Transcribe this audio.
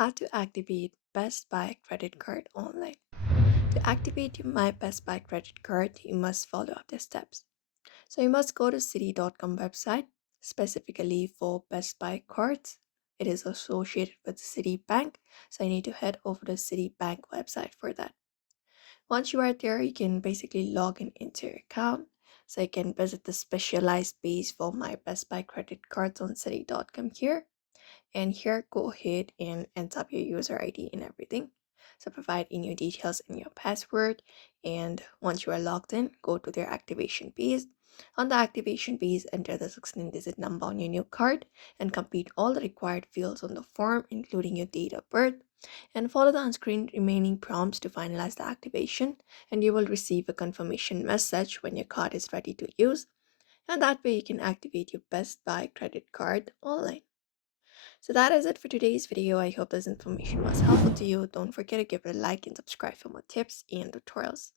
how to activate Best Buy credit card online. To activate your My Best Buy credit card, you must follow up the steps. So you must go to citi.com website specifically for Best Buy cards. It is associated with Citibank, so you need to head over to Citibank website for that. Once you are there, you can basically log in into your account. So you can visit the specialized page for My Best Buy credit cards on citi.com here, and here go ahead and enter up your user ID and everything. So provide in your details and your password, and once you are logged in, go to their activation page. On the activation page, enter the 16-digit number on your new card and complete all the required fields on the form, including your date of birth, and follow the on-screen remaining prompts to finalize the activation, and you will receive a confirmation message when your card is ready to use, and that way you can activate your Best Buy credit card online. So that is it for today's video. I hope this information was helpful to you. Don't forget to give it a like and subscribe for more tips and tutorials.